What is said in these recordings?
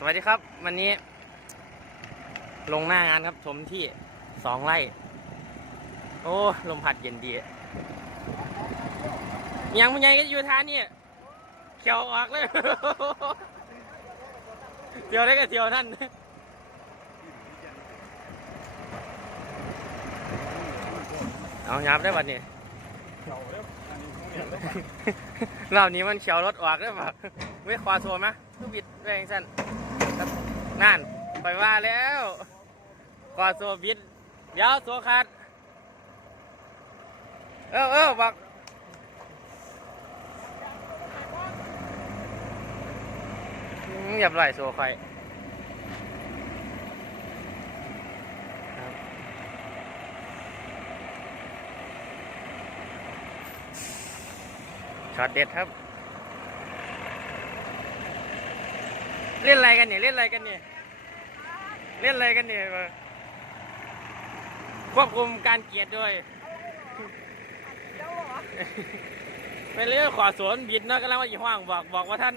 สวัสดีครับ วันนี้ ลงหน้างานครับชมที่สองไร่ โอ้ ลมพัดเย็นดียังมันยังก็อยู่ท่านี่เขียวออกเลยเที่ยวได้ก็เที่ยวนั่นเอาหยับได้บัดนี้รอบนี้มันเขียวรถออกได้ปะไม่ควาโซไหมก็บิดแรงสั้น ครับนั่นไปว่าแล้วควาโซบิดเดี๋ยวโซขาดเออเออบอกอืมอย่าปล่อยโซคอยช็อตเด็ดครับ เล่นอะไรกันเนี่ยเล่นอะไรกันเนี่ยเล่นอะไรกันเนี่ยมาควบคุมการเกียรติด้วยไปเรื่องขอสวนบิดเนอะกำลังว่าอยู่ห้างบอกบอกว่าท่าน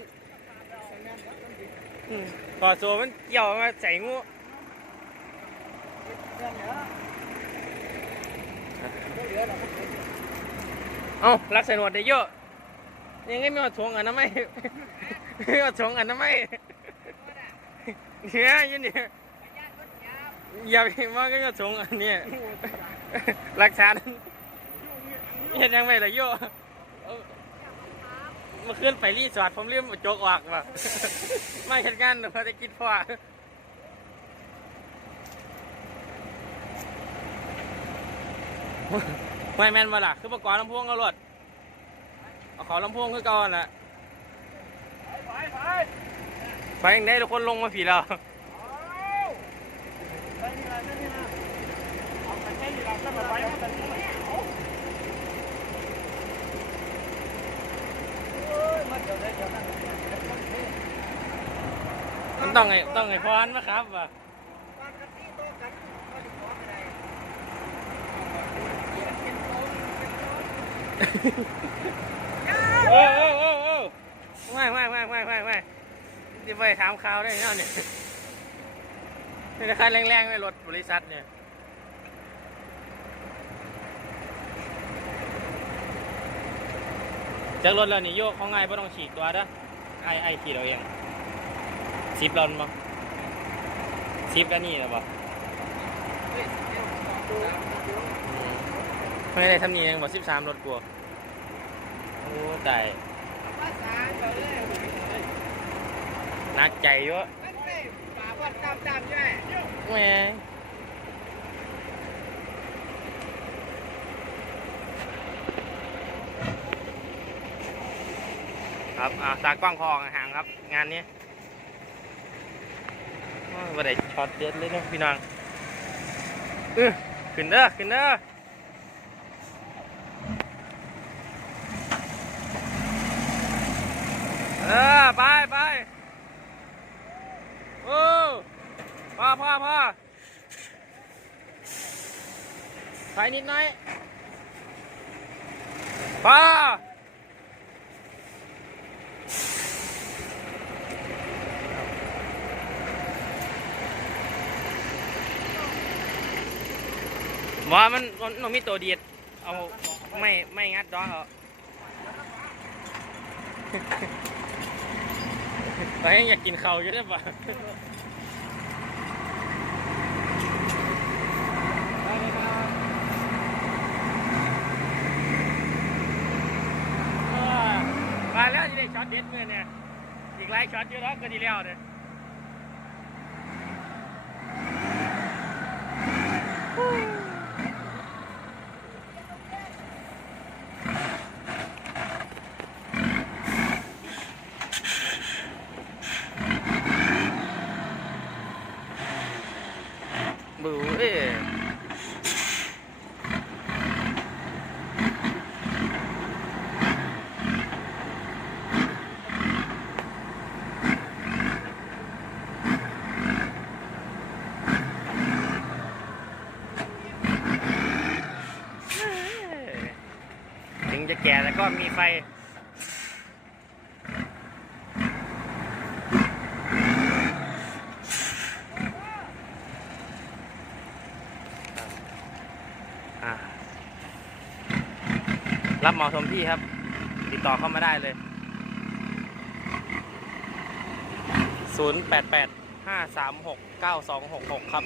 อืมขอสวนมันเกี่ยวมาใส่งูเอ้ารักใส่หนวดได้เยอะยังไงไม่มาทวงอันนั้นไม่ไม่มาทวงอันนั้นไม่ เนี่ยอยันเนี่อย่าไปว่าก็จะทวงอันนี้ยหลักฐานเห็นยังไงล่ะโยเอามาขึ้นไปรีสอร์ทผมเรียมโจกออกว่ะไม่เห็นงานหนูจะกินพ่อไม่แม่นมาล่ะ คือประกอบลำโพงเอารถเอาขอลำโพงคือก่อนน่ะไปไป ไปยังได้ทุกคนลงมาผีเราไปนี่ละนี่ละเอาไปแค่นี้ละก็มาไปแล้วกันนี่มันเดี๋ยวได้เดี๋ยวนั้นมันต้องไงต้องไงพรมาครับว่ะบ้านกันที่โต๊ะกันก็ถึงขอไม่ได้เออเออเออเออไม่ไม่ไม่ไม่ไม่ ไม่จะไปถามข่าวได้เนาะเนี่ยนี่ราคาแรงๆเลยรถบริษัทเนี่ยจากรถแล้วนี่โยกเขาไงไม่ต้องฉีกตัวเด้อไอไอขี่เราเองซิปเราบ่ซิปก็นี่นะบ่ไม่ได้ทำนี่ยังบอกสิบสามรถกลัวโอ้ตายภาษาเดี๋ยวเลย นักใจเยอะมันไม่ป่าวัดตามตามใช่ไหมแหมครับอ่าตากล้องคองห่างครับ งานนี้ว่าได้ช็อตเด็ดเลยเนาะพี่น้องเออขึ้นเด้อขึ้นเด้อเออไปไปโอ้พ่อพ่อพ่อ ไปนิดหน่อยพ่อว่ามันมันมันมีตัวเดียดเอาไม่ไม่งัดดอกเอาไปอยากกินข้าวอยู่ได้ปะ เออมาแล้วจะได้ช็อ ตเด็ดมือเนี่ยอีกหลายช็อตอยู่แล้วก็ดีแล้วเนี่ย จะแก่แล้วก็มีไฟรับหมาชมพี่ครับ ติดต่อเข้ามาได้เลย 0885369266 ครับ